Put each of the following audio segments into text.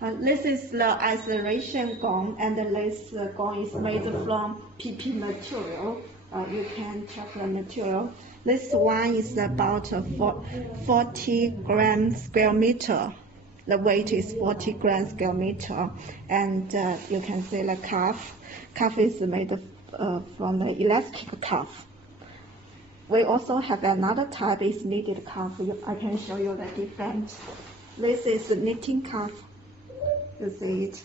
This is the isolation gum, and this gum is made from PP material. You can check the material. This one is about 40 grams square meter. The weight is 40 grams square meter, and you can see the cuff. Cuff is made from the elastic cuff. We also have another type is knitted cuff. I can show you the difference. This is the knitting cuff. You see it.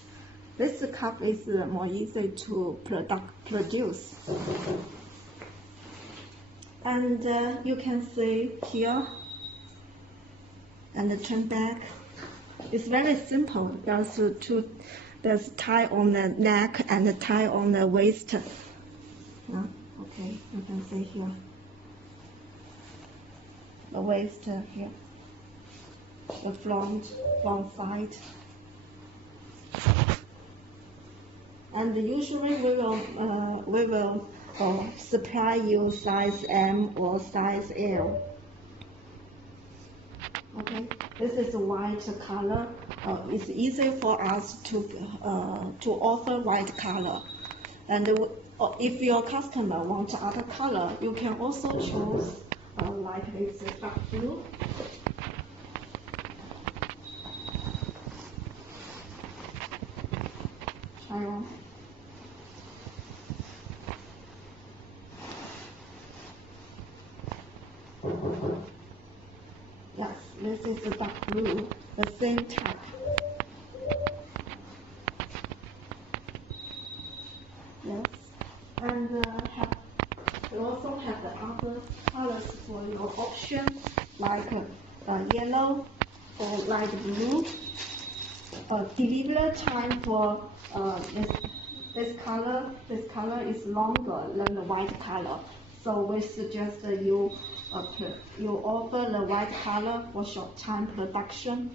This cuff is more easy to produce. And you can see here, and turn back. It's very simple. There's tie on the neck and a tie on the waist. Okay, you can see here. The waist here. The front side. And usually we will supply you size M or size L. Okay, this is white color. It's easy for us to offer white color. And if your customer wants other color, you can also choose like this dark blue. Try on. Yes, this is the dark blue, the same type. Yes, and we also have the other colors for your option, like yellow or light blue. Delivery time for this color is longer than the white color. So we suggest you offer the white color for short time production.